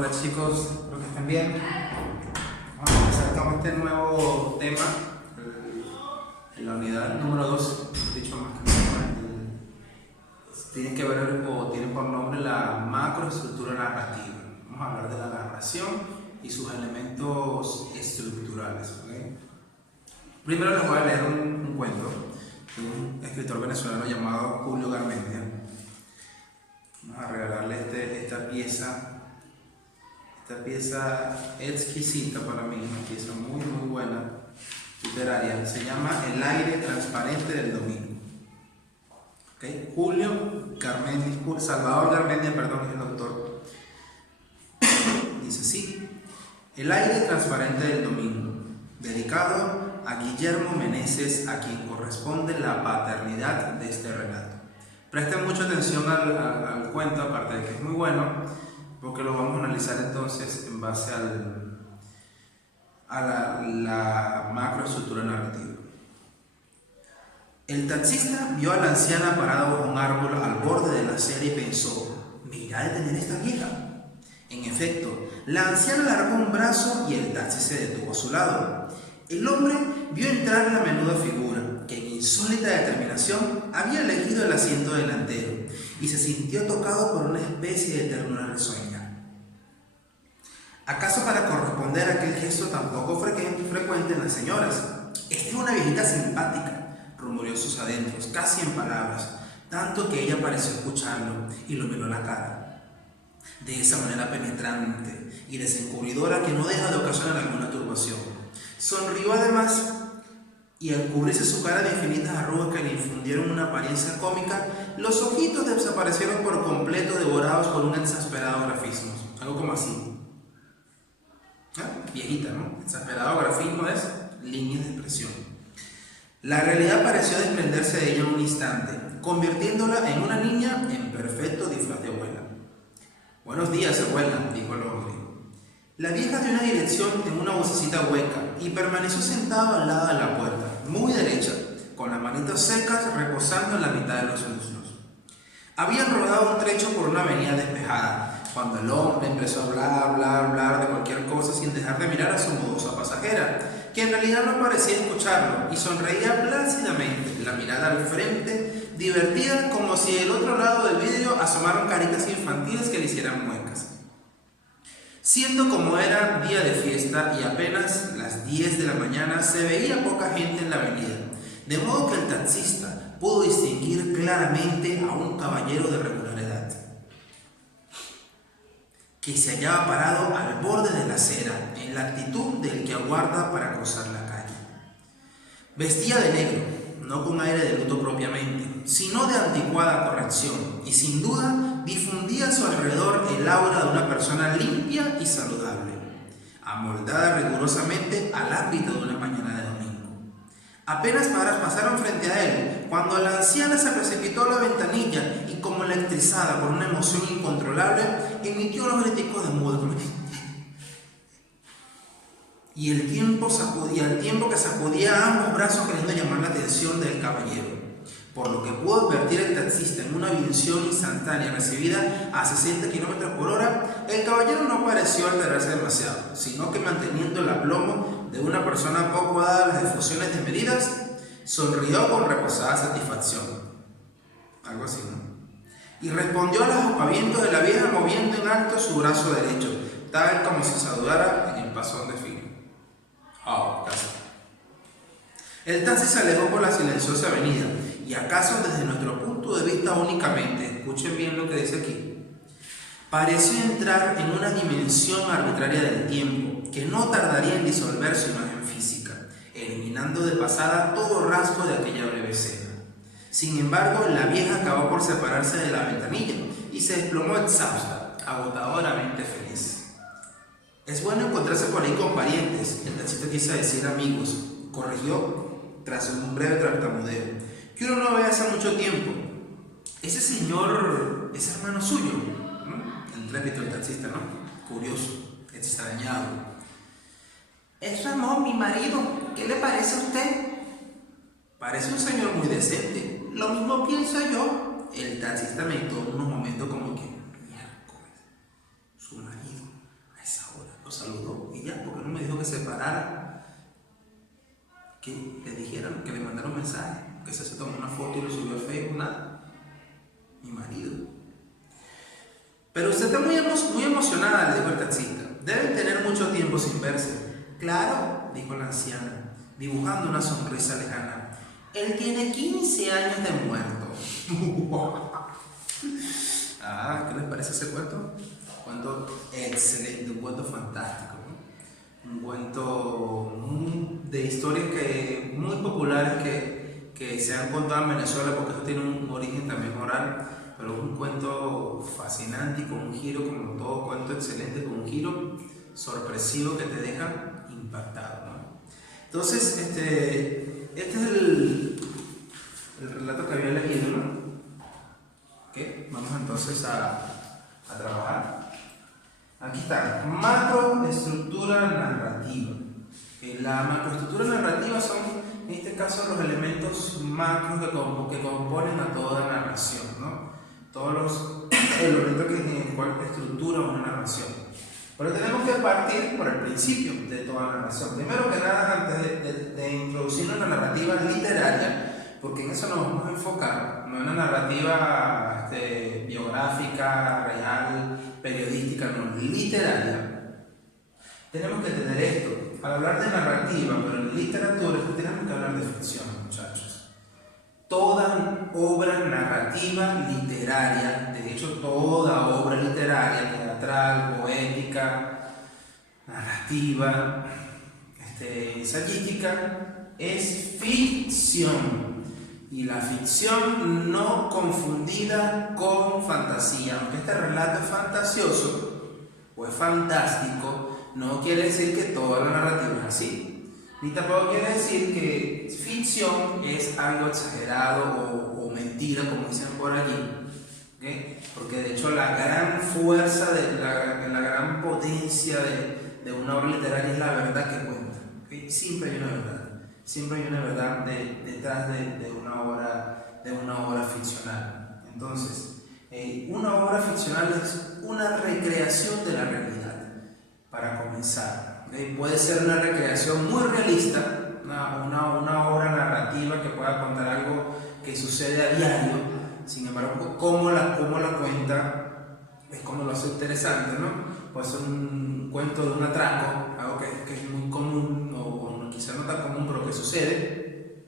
Hola chicos, espero que estén bien. Vamos a empezar con este nuevo tema en la unidad número 2, dicho más que nada, tiene que ver o tiene por nombre la macroestructura narrativa. Vamos a hablar de la narración y sus elementos estructurales. ¿Okay? Primero les voy a leer un cuento de un escritor venezolano llamado Julio Garmendia. Vamos a regalarle esta pieza exquisita para mí, una pieza muy buena, literaria. Se llama El aire transparente del domingo. ¿Okay? Salvador Garmendia, perdón, es el autor. Dice así: El aire transparente del domingo, dedicado a Guillermo Meneses, a quien corresponde la paternidad de este relato. Presten mucha atención al cuento, aparte de que es muy bueno, porque lo vamos a analizar entonces en base a la macroestructura narrativa. El taxista vio a la anciana parada bajo un árbol al borde de la acera y pensó: ¿me irá a detener esta vieja? En efecto, la anciana alargó un brazo y el taxi se detuvo a su lado. El hombre vio entrar la menuda figura, que en insólita determinación había elegido el asiento delantero, y se sintió tocado por una especie de ternura risueña. ¿Acaso para corresponder a aquel gesto tan poco frecuente en las señoras? Esta es una viejita simpática, rumoreó sus adentros, casi en palabras, tanto que ella pareció escucharlo y lo miró a la cara. De esa manera penetrante y desencubridora que no deja de ocasionar alguna turbación. Sonrió además, y al cubrirse su cara de infinitas arrugas que le infundieron una apariencia cómica, los ojitos desaparecieron por completo, devorados por un exasperado grafismo. Algo como así. Viejita, ¿no? Exasperado grafismo es líneas de expresión. La realidad pareció desprenderse de ella en un instante, convirtiéndola en una niña en perfecto disfraz de abuela. Buenos días, abuela, dijo el hombre. La vieja dio una dirección en una vocecita hueca y permaneció sentado al lado de la puerta, muy derecha, con las manitas secas reposando en la mitad de los muslos. Habían rodado un trecho por una avenida despejada, cuando el hombre empezó a hablar de cualquier cosa sin dejar de mirar a su modosa pasajera, que en realidad no parecía escucharlo y sonreía plácidamente, la mirada al frente, divertida, como si del otro lado del vidrio asomaran caritas infantiles que le hicieran muecas. Siendo como era día de fiesta y apenas las 10 de la mañana, se veía poca gente en la avenida, de modo que el taxista pudo distinguir claramente a un caballero de regular edad, que se hallaba parado al borde de la acera, en la actitud del que aguarda para cruzar la calle. Vestía de negro, no con aire de luto propiamente, sino de anticuada corrección, y sin duda difundía a su alrededor el aura de una persona limpia y saludable, amoldada rigurosamente al ámbito de una mañana de domingo. Apenas pasaron frente a él, cuando la anciana se precipitó a la ventanilla y, como electrizada por una emoción incontrolable, emitió unos griticos de mudo. Y al tiempo que sacudía ambos brazos queriendo llamar la atención del caballero. Por lo que pudo advertir el taxista en una visión instantánea recibida a 60 km por hora, el caballero no pareció alterarse demasiado, sino que, manteniendo el aplomo de una persona poco dada a las efusiones desmedidas, sonrió con reposada satisfacción. Algo así, ¿no? Y respondió a los aspavientos de la vieja moviendo en alto su brazo derecho, tal como si saludara en el pasón de filo. Casi. El taxi se alejó por la silenciosa avenida, y acaso desde nuestro punto de vista únicamente, escuchen bien lo que dice aquí, pareció entrar en una dimensión arbitraria del tiempo, que no tardaría en disolver su imagen física, eliminando de pasada todo rasgo de aquella breve escena. Sin embargo, la vieja acabó por separarse de la ventanilla y se desplomó exhausta, agotadoramente feliz. Es bueno encontrarse por ahí con parientes, el taxista quiso decir amigos, corrigió tras un breve tartamudeo, que uno no ve hace mucho tiempo. Ese señor es hermano suyo, ¿no? El repito el taxista, ¿no? Curioso, extrañado. Es Ramón, mi marido. ¿Qué le parece a usted? Parece un señor muy decente. Lo mismo pienso yo. El taxista meditó unos momentos como que, miércoles, su marido. Lo saludó y ya, porque no me dijo que se parara, que le dijeran, que le mandara un mensaje, que se tomó una foto y lo subió a Facebook, nada. Mi marido. Pero usted está muy emocionada, le dijo el taxista. Deben tener mucho tiempo sin verse. Claro, dijo la anciana, dibujando una sonrisa lejana. Él tiene 15 años de muerto. Ah, ¿qué les parece ese cuento? Un cuento excelente, un cuento fantástico, ¿no? Un cuento de historias muy populares que se han contado en Venezuela, porque esto tiene un origen también oral, pero es un cuento fascinante y con un giro, como todo cuento excelente, con un giro sorpresivo que te deja impactado, ¿no? Entonces, este es el relato que había elegido, ¿no? Okay, vamos entonces a trabajar. Aquí está, macroestructura narrativa. La macroestructura narrativa son, en este caso, los elementos macros que componen a toda narración, ¿no? Todos los elementos en el cual estructura una narración. Pero tenemos que partir por el principio de toda narración. Primero que nada, antes de introducirnos en la narrativa literaria, porque en eso nos vamos a enfocar, no en la narrativa biográfica, real, periodística, no, literaria. Tenemos que tener esto. Al hablar de narrativa, pero en literatura, tenemos que hablar de ficción, muchachos. Toda obra narrativa literaria, de hecho toda obra literaria, teatral, poética, narrativa, ensayística, es ficción. Y la ficción no confundida con fantasía. Aunque este relato es fantasioso o es fantástico, no quiere decir que toda la narrativa es así. Ni tampoco quiere decir que ficción es algo exagerado o mentira, como dicen por allí. ¿Okay? Porque de hecho la gran fuerza, la gran potencia de una obra literaria es la verdad que cuenta. ¿Okay? Siempre hay una verdad. Siempre hay una verdad detrás de una obra ficcional. Entonces, una obra ficcional es una recreación de la realidad, para comenzar. Puede ser una recreación muy realista, una obra narrativa que pueda contar algo que sucede a diario. Sin embargo, cómo la cuenta es como lo hace interesante, ¿no? Puede ser un cuento de un atraco, algo que es muy común, quizás no tan común, pero que sucede,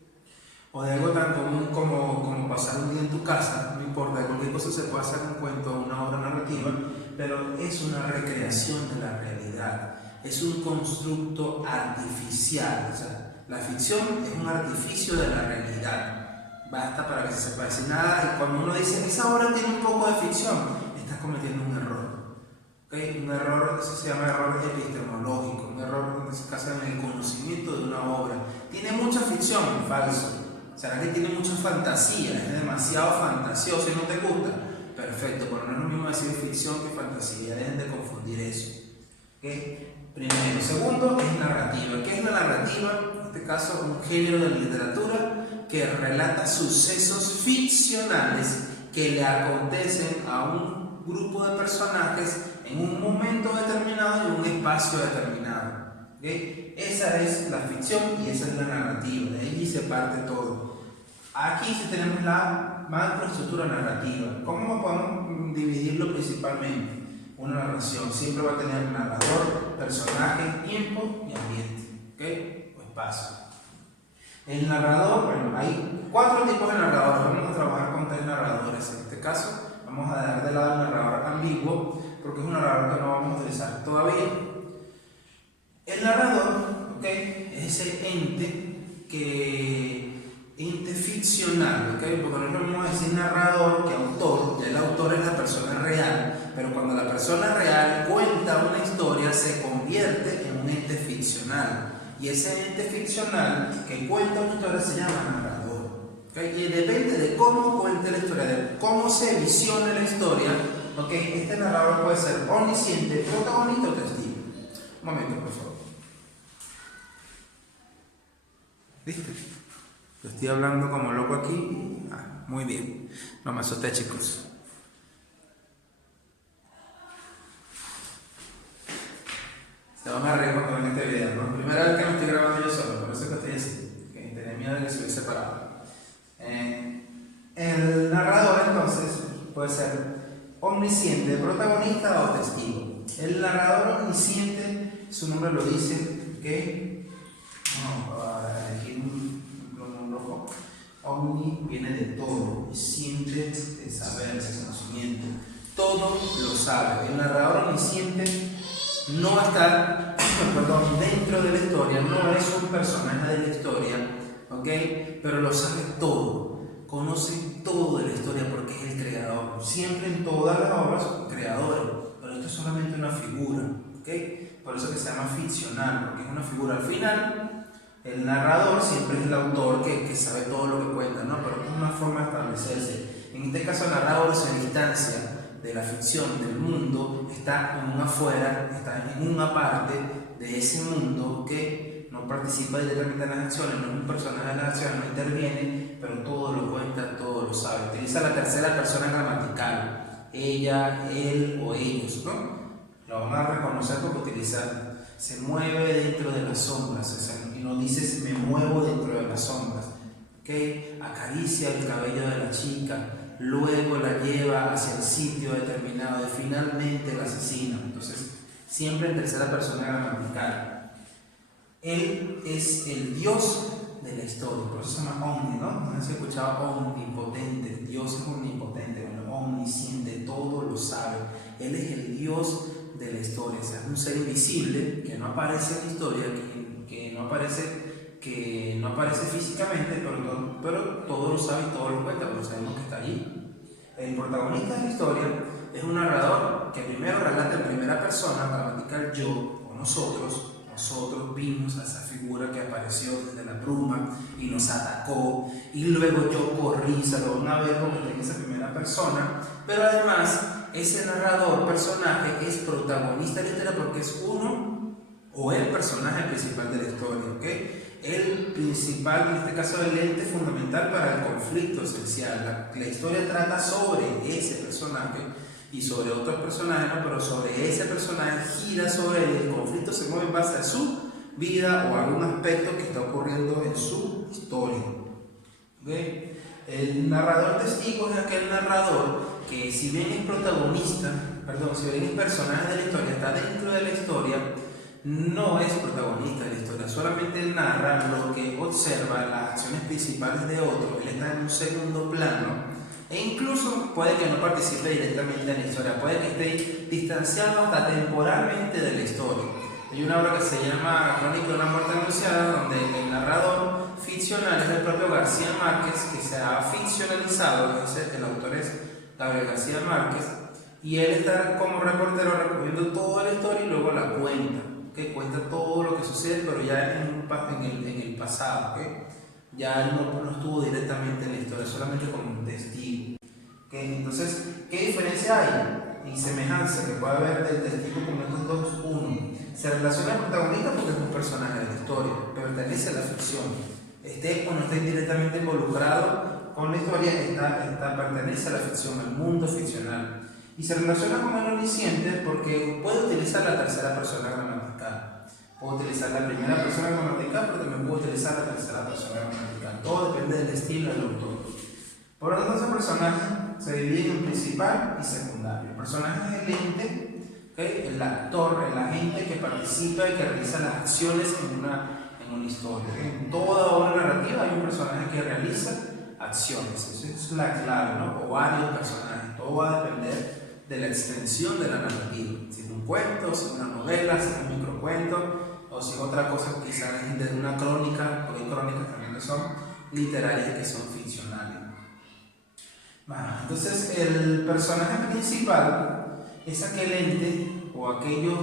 o de algo tan común como pasar un día en tu casa. No importa, cualquier cosa se puede hacer un cuento, una obra narrativa, pero es una recreación de la realidad, es un constructo artificial. O sea, la ficción es un artificio de la realidad, basta para que se sepa decir nada. Y cuando uno dice, esa obra tiene un poco de ficción, estás cometiendo un error. ¿Okay? Un error, eso se llama error epistemológico, un error en este caso en el conocimiento de una obra. Tiene mucha ficción, falso. ¿Será que tiene mucha fantasía? Es demasiado fantasioso y no te gusta. Perfecto, pero no es lo mismo decir ficción que fantasía, dejen de confundir eso. ¿Okay? Primero. Segundo es narrativa. ¿Qué es la narrativa? En este caso, un género de literatura que relata sucesos ficcionales que le acontecen a un grupo de personajes en un momento determinado y en un espacio determinado. ¿Okay? Esa es la ficción y esa es la narrativa. De allí se parte todo. Aquí sí tenemos la macroestructura narrativa. ¿Cómo podemos dividirlo principalmente? Una narración siempre va a tener narrador, personaje, tiempo y ambiente. ¿Okay? O espacio. El narrador, bueno, hay 4 tipos de narradores. Vamos a trabajar con 3 narradores. En este caso, vamos a dejar de lado el narrador ambiguo, porque es un narrador que no vamos a utilizar todavía. El narrador, ¿okay? Es ese ente ficcional, ¿okay? Porque no es lo mismo decir narrador que autor. Ya el autor es la persona real, pero cuando la persona real cuenta una historia, se convierte en un ente ficcional. Y ese ente ficcional que cuenta una historia se llama narrador. ¿Okay? Y depende de cómo cuente la historia, de cómo se visione la historia. ¿Okay? Este narrador puede ser omnisciente, protagonista o testigo. Un momento, por favor. ¿Viste? Yo estoy hablando como loco aquí. Muy bien. No me asusté, chicos. Te van a reír cuando ven este video, ¿no? Primera vez que me estoy grabando yo solo, por eso que estoy así, que tenía miedo de que se hubiese parado. El narrador entonces puede ser omnisciente, protagonista o testigo. El narrador omnisciente, su nombre lo dice, ¿ok? Vamos a elegir un rojo. Omni viene de todo, omnisciente de saber, de conocimiento. Todo lo sabe. El narrador omnisciente no está dentro de la historia, no es un personaje de la historia, ¿ok? Pero lo sabe todo, conoce todo de la historia porque es el creador. Siempre en todas las obras, creadores, pero esto es solamente una figura, ¿ok? Por eso que se llama ficcional, porque es una figura. Al final, el narrador siempre es el autor que sabe todo lo que cuenta, ¿no? Pero es una forma de establecerse. En este caso, el narrador se distancia de la ficción, del mundo, está en una afuera, está en una parte de ese mundo que no participa directamente en las acciones, no es un personaje de las acciones, no interviene, pero todo lo cuenta, todo lo sabe. Utiliza la tercera persona gramatical, ella, él o ellos, ¿no? Lo van a reconocer porque utiliza, se mueve dentro de las sombras, y no dices me muevo dentro de las sombras, ¿okay? Acaricia el cabello de la chica, luego la lleva hacia el sitio determinado y finalmente la asesina. Entonces, siempre en tercera persona gramatical. Él es el Dios de la historia, por eso se llama Omni, ¿no? No se ha escuchado omnipotente. Dios es omnipotente, bueno, omnisciente, todo lo sabe. Él es el Dios de la historia, o sea, es un ser invisible que no aparece en la historia, que no aparece físicamente, pero todo lo sabe y todo lo cuenta, porque sabemos que está allí. El protagonista de la historia es un narrador que primero relata en primera persona, gramatical yo o nosotros vimos a esa figura que apareció desde la bruma y nos atacó, y luego yo corrí, se lo van a ver como en esa primera persona, pero además ese narrador, personaje, es protagonista de la historia porque es uno o el personaje principal de la historia, ¿ok? El principal, en este caso el ente fundamental para el conflicto esencial. La historia trata sobre ese personaje y sobre otros personajes, ¿no? Pero sobre ese personaje gira sobre él. El conflicto se mueve en base a su vida o algún aspecto que está ocurriendo en su historia, ¿okay? El narrador testigo es aquel narrador que, si bien es si bien es personaje de la historia, está dentro de la historia, no es protagonista de la historia, solamente narra lo que observa, las acciones principales de otro. Él está en un segundo plano e incluso puede que no participe directamente en la historia, puede que esté distanciado hasta temporalmente de la historia. Hay una obra que se llama Crónica de una muerte anunciada, donde el narrador ficcional es el propio García Márquez, que se ha ficcionalizado. El autor es Gabriel García Márquez, y él está como reportero recogiendo toda la historia y luego la cuenta, que cuenta todo lo que sucede, pero ya en el pasado, ¿okay? Ya él no estuvo directamente en la historia, solamente como un testigo, ¿okay? Entonces, ¿qué diferencia hay y semejanza que puede haber del testigo con estos dos? Uno, se relaciona al protagonista porque es un personaje de la historia, pertenece a la ficción, esté o no esté directamente involucrado con la historia, pertenece a la ficción, al mundo ficcional. Y se relaciona con el omnisciente porque puede utilizar la tercera persona gramatical, puede utilizar la primera persona gramatical, pero también puede utilizar la tercera persona gramatical. Todo depende del estilo del autor. Por lo tanto, ese personaje se divide en principal y secundario. El personaje es el ente, ¿okay? El actor, el agente que participa y que realiza las acciones en una historia. En toda obra narrativa hay un personaje que realiza acciones. Esa es la clave, ¿no? O varios personajes. Todo va a depender de la extensión de la narrativa. Si es un cuento, si es una novela, si es un microcuento, o si es otra cosa, quizás de una crónica, porque hay crónicas también que son literarias y que son ficcionales. Bueno, entonces el personaje principal es aquel ente o aquellos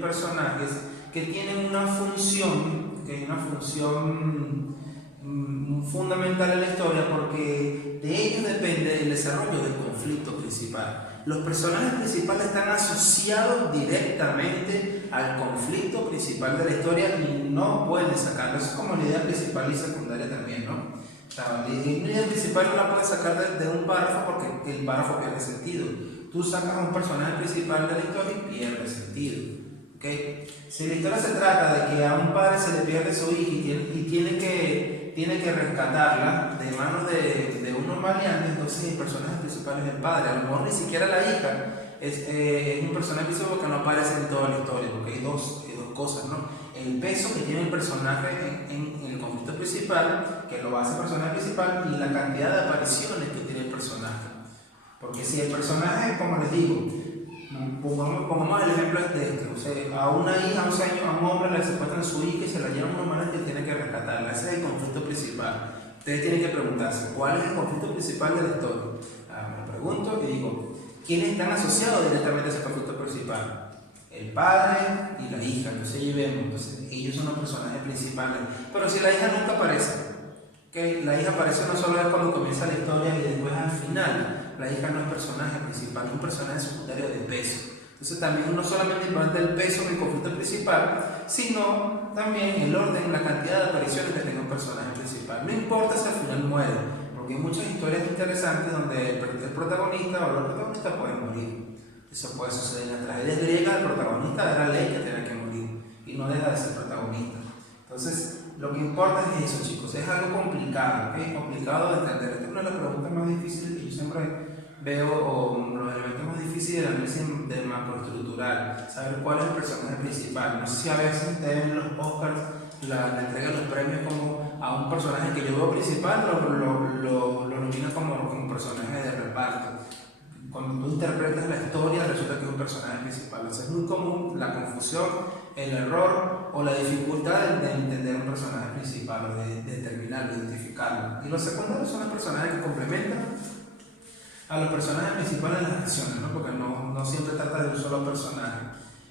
personajes que tienen una función, fundamental en la historia, porque de ellos depende el desarrollo del conflicto principal. Los personajes principales están asociados directamente al conflicto principal de la historia y no pueden sacarlo. Eso es como la idea principal y secundaria también, ¿no? La idea principal no la puedes sacar de un párrafo porque el párrafo pierde sentido. Tú sacas a un personaje principal de la historia y pierde sentido, ¿ok? Si la historia se trata de que a un padre se le pierde su hija y tiene que rescatarla de manos de unos maleantes, entonces el personaje principal es el padre. A lo mejor ni siquiera la hija es un personaje principal porque no aparece en toda la historia, porque hay dos cosas, ¿no? El peso que tiene el personaje en el conflicto principal, que lo hace el personaje principal, y la cantidad de apariciones que tiene el personaje. Porque si el personaje, como les digo, pongamos el ejemplo de este, o sea, a una hija, a un hombre le secuestran a su hija y se la llevan a una manera que tiene que rescatarla. Ese es el conflicto principal. Ustedes tienen que preguntarse, ¿cuál es el conflicto principal de la historia? Me lo pregunto y digo, ¿quiénes están asociados directamente a ese conflicto principal? El padre y la hija, entonces llevemos, entonces ellos son los personajes principales. Pero si la hija nunca aparece, la hija aparece una sola vez cuando comienza la historia y después al final. La hija no es personaje principal, es un personaje secundario de peso. Entonces también no solamente importante el peso en el conflicto principal, sino también el orden, la cantidad de apariciones que tenga un personaje principal. No importa si al final muere, porque hay muchas historias interesantes donde el protagonista o los protagonistas pueden morir. Eso puede suceder en las tragedias griegas, el protagonista era ley que tenía que morir y no deja de ser protagonista. Entonces, lo que importa es eso, chicos, es algo complicado, complicado de entender. Esta es una de las preguntas más difíciles que yo siempre veo, o los elementos más difíciles del análisis de macroestructural, saber cuál es el personaje principal. No sé si a veces ustedes ven los Oscars, la entrega de los premios como a un personaje que yo veo principal, lo nominan como personaje de reparto. Cuando tú interpretas la historia, resulta que es un personaje principal. O sea, es muy común la confusión, el error o la dificultad de entender un personaje principal o de determinarlo, identificarlo. Y los secundarios son los personajes que complementan a los personajes principales en las acciones, ¿no? Porque no siempre trata de un solo personaje.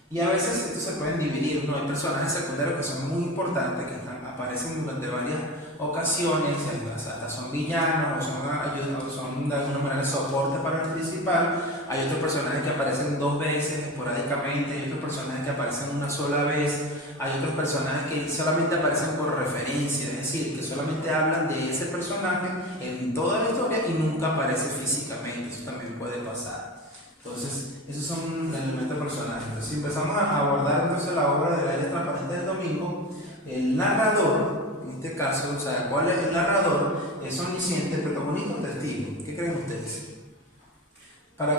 Y a veces estos se pueden dividir, ¿no? Hay personajes secundarios que son muy importantes, que aparecen durante varias ocasiones, hasta son villanos o son de alguna manera soporte para el principal. Hay otros personajes que aparecen dos veces esporádicamente, hay otros personajes que aparecen una sola vez, hay otros personajes que solamente aparecen por referencia, es decir, que solamente hablan de ese personaje en toda la historia y nunca aparece físicamente. Eso también puede pasar. Entonces, esos son elementos personales. Entonces, si empezamos a abordar entonces la obra de La Isla Transparente del Domingo, el narrador, en este caso, o sea, ¿cuál es el narrador? Es omnisciente, protagonista o testigo. ¿Qué creen ustedes?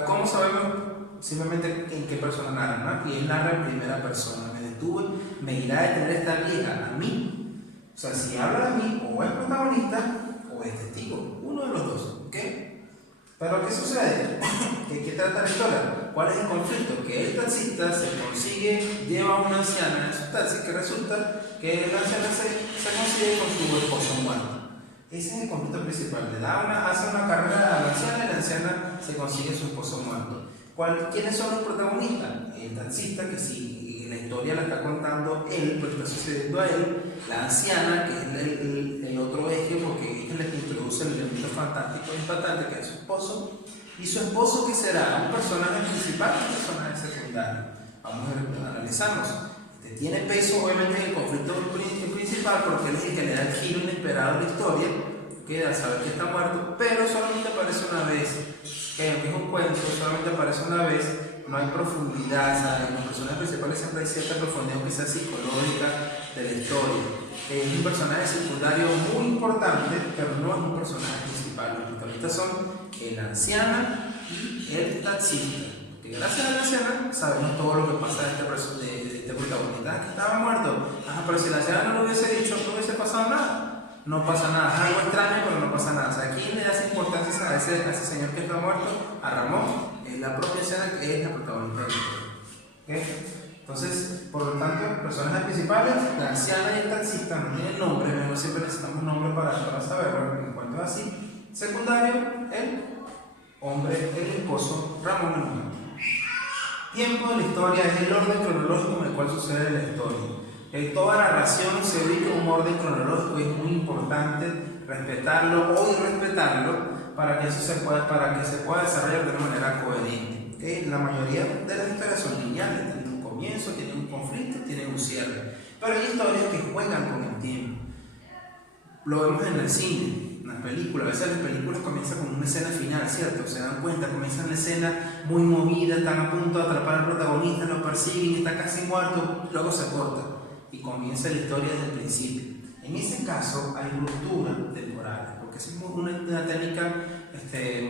¿Cómo sabemos simplemente en qué persona narra? ¿No? Y él narra en primera persona. Me detuve, me irá a detener esta vieja a mí. O sea, si habla de mí, o es protagonista o es testigo. Uno de los dos. ¿Ok? Pero ¿qué sucede? ¿Qué trata la historia? ¿Cuál es el conflicto? Que el taxista se consigue, lleva a una anciana en su taxi, que resulta que la anciana se consigue con su esposo muerto. Ese es el conflicto principal. Hace una carrera a la anciana y la anciana se consigue su esposo muerto. ¿Quiénes son los protagonistas? El taxista, que si la historia la está contando él, pues está sucediendo a él. La anciana, que es el otro eje, porque ella es la que introduce el elemento fantástico e impactante, que es su esposo. ¿Y su esposo qué será? ¿Un personaje principal o un personaje secundario? Vamos a analizarnos. Tiene peso obviamente en el conflicto principal porque él es el que le da el giro inesperado a la historia, que al saber que está muerto, pero solamente aparece una vez, que aunque es un cuento, solamente aparece una vez, no hay profundidad, ¿sabes? En los personajes principales siempre hay cierta profundidad, aunque sea psicológica, de la historia. Es un personaje secundario muy importante, pero no es un personaje principal. Los protagonistas son la anciana y el taxista. Que gracias a la anciana sabemos todo lo que pasa de este protagonista, que estaba muerto. Pero si la anciana no lo hubiese dicho, no hubiese pasado nada. No pasa nada, es algo extraño, pero no pasa nada. O sea, ¿quién le da esa importancia a ese señor que está muerto? A Ramón. Es la propia anciana que es la protagonista de la historia. Entonces, por lo tanto, personajes principales, la anciana y el taxista no tienen nombre, no siempre necesitamos nombre para saberlo, en cuanto es así. Secundario, el hombre, el esposo, Ramón el muerto. Tiempo de la historia es el orden cronológico en el cual sucede la historia. Toda narración se ubica en un orden cronológico y es muy importante respetarlo o irrespetarlo para que se pueda desarrollar de una manera coherente. La mayoría de las historias son lineales, tienen un comienzo, tienen un conflicto, tienen un cierre. Pero hay historias que juegan con el tiempo. Lo vemos en el cine. una película. A veces las películas comienzan con una escena final, ¿cierto? Se dan cuenta, comienza una escena muy movida, están a punto de atrapar al protagonista, lo persiguen, está casi muerto, luego se corta y comienza la historia desde el principio. En ese caso hay rupturas temporales, porque es una técnica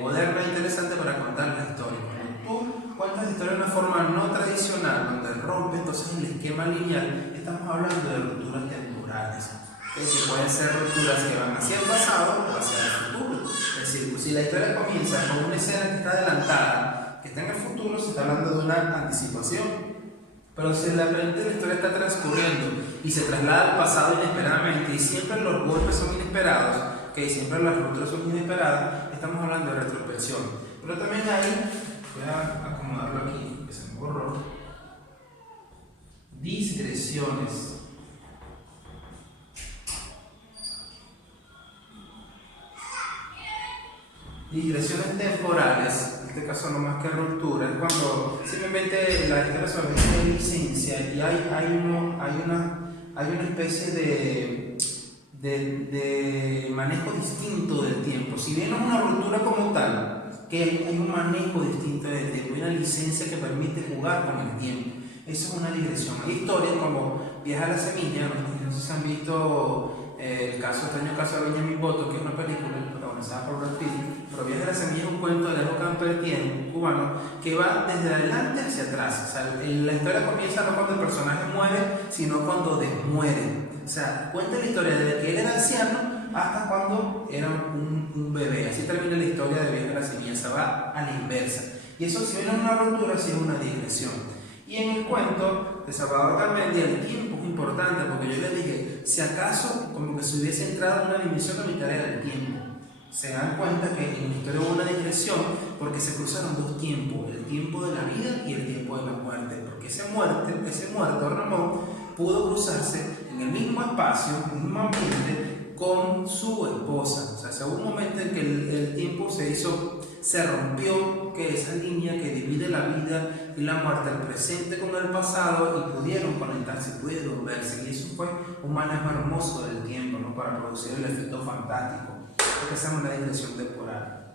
moderna e interesante para contar la historia. Cuando tú cuentas la historia de una forma no tradicional, donde rompe entonces el esquema lineal, estamos hablando de rupturas temporales. Que pueden ser rupturas que van hacia el pasado o hacia el futuro. Es decir, si la historia comienza con una escena que está adelantada, que está en el futuro, se está hablando de una anticipación. Pero si la historia está transcurriendo y se traslada al pasado inesperadamente, y siempre los golpes son inesperados, que siempre las rupturas son inesperadas, estamos hablando de retrospección. Pero también hay, voy a acomodarlo aquí, que se me borró, digresiones. Digresiones temporales, en este caso no más que ruptura, es cuando simplemente la historia se tiene licencia y hay una especie de manejo distinto del tiempo. Si bien no es una ruptura como tal, que hay un manejo distinto del tiempo, hay una licencia que permite jugar con el tiempo. Eso es una digresión. Hay historias como Viaje a la Semilla, no sé si han visto el extraño caso de Benjamin Button, que es una película protagonizada por Brad Pitt, pero Viaje a la Semilla es un cuento de Alejo Campertien, cubano, que va desde adelante hacia atrás. O sea, la historia comienza no cuando el personaje muere, sino cuando desmuere. O sea, cuenta la historia desde que él era anciano hasta cuando era un bebé. Así termina la historia de Viaje a la Semilla, se va a la inversa. Y eso, si bien es una ruptura, sí es una digresión. Y en el cuento de Salvador Garmendia el tiempo es importante, porque yo le dije, si acaso como que se hubiese entrado en una dimensión de mi tarea del tiempo. Se dan cuenta que en la historia hubo una digresión porque se cruzaron dos tiempos, el tiempo de la vida y el tiempo de la muerte, porque ese muerto Ramón pudo cruzarse en el mismo espacio, en el mismo ambiente con su esposa. O sea, hubo un momento en que el tiempo se rompió, que esa línea que divide la vida y la muerte, el presente con el pasado, y pudieron conectarse, pudieron verse, y eso fue un manejo hermoso del tiempo, ¿no? Para producir el efecto fantástico, porque esa es una dimensión temporal.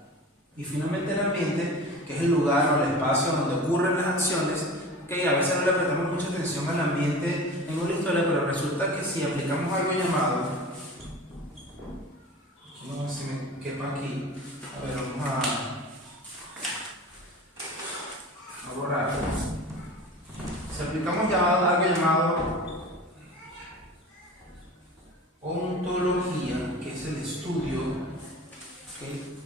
Y finalmente el ambiente, que es el lugar o el espacio donde ocurren las acciones, que a veces no le prestamos mucha atención al ambiente en una historia, pero resulta que si aplicamos algo llamado, no sé si me quepa aquí, a ver, vamos a borrar. Si aplicamos algo llamado ontología, que es el estudio, ¿okay?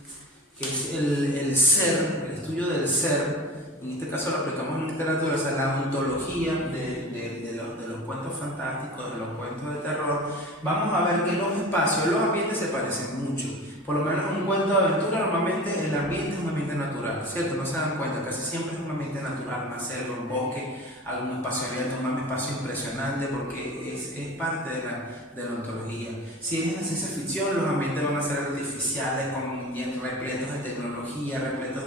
Que es el ser, el estudio del ser, en este caso lo aplicamos en literatura, o sea, la ontología de los cuentos fantásticos, de los cuentos de terror, vamos a ver que los espacios, los ambientes se parecen mucho. Por lo menos en un cuento de aventura, normalmente el ambiente es un ambiente natural, ¿cierto? No se dan cuenta, casi siempre es un ambiente natural, una selva, un bosque, algún espacio abierto, un espacio impresionante, porque es parte de la ontología. Si es en la ciencia ficción, los ambientes van a ser artificiales, repletos de tecnología, repletos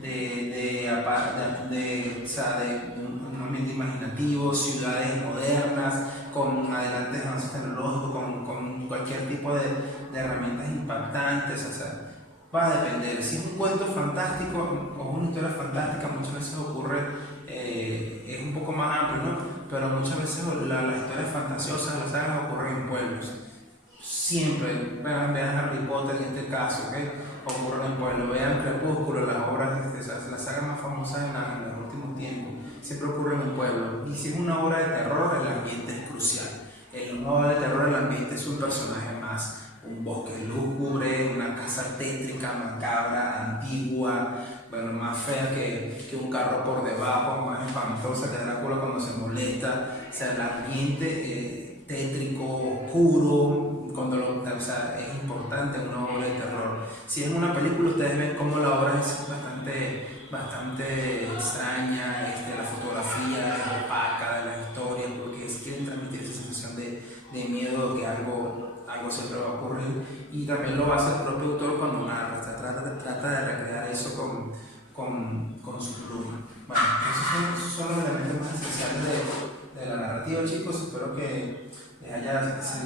de un ambiente imaginativo, ciudades modernas, con adelantes avances tecnológicos, con cualquier tipo de herramientas impactantes. O sea, va a depender. Si es un cuento fantástico o una historia fantástica, muchas veces ocurre, es un poco más amplio, ¿no? Pero muchas veces las historias fantasiosas, las sagas ocurren en pueblos. Siempre, vean Harry Potter en este caso, ¿okay? Ocurren en pueblos. Vean Crepúsculo, las obras, las sagas más famosas en los últimos tiempos, siempre ocurren en pueblos. Y si es una obra de terror, el ambiente es crucial. En una obra de terror, el ambiente es un personaje más. Un bosque lúgubre, una casa tétrica, macabra, antigua, bueno, más fea que un carro por debajo, más espantosa que Drácula cuando se molesta. O sea, el ambiente tétrico, oscuro, o sea, es importante en una obra de terror. Si es una película, ustedes ven cómo la obra es bastante extraña, la fotografía es opaca de la historia, porque quieren transmitir esa sensación de miedo, que algo siempre va a ocurrir, y también lo hace el propio autor cuando narra, trata de recrear eso con su pluma. Bueno, esos son los elementos más esenciales de la narrativa. divertido, chicos. Espero que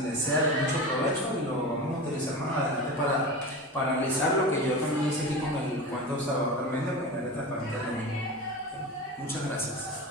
les sea de mucho provecho y lo vamos a utilizar más adelante para analizar lo que yo también hice aquí con el cuento Salvador Almeida, porque era transparente del domingo. Muchas gracias.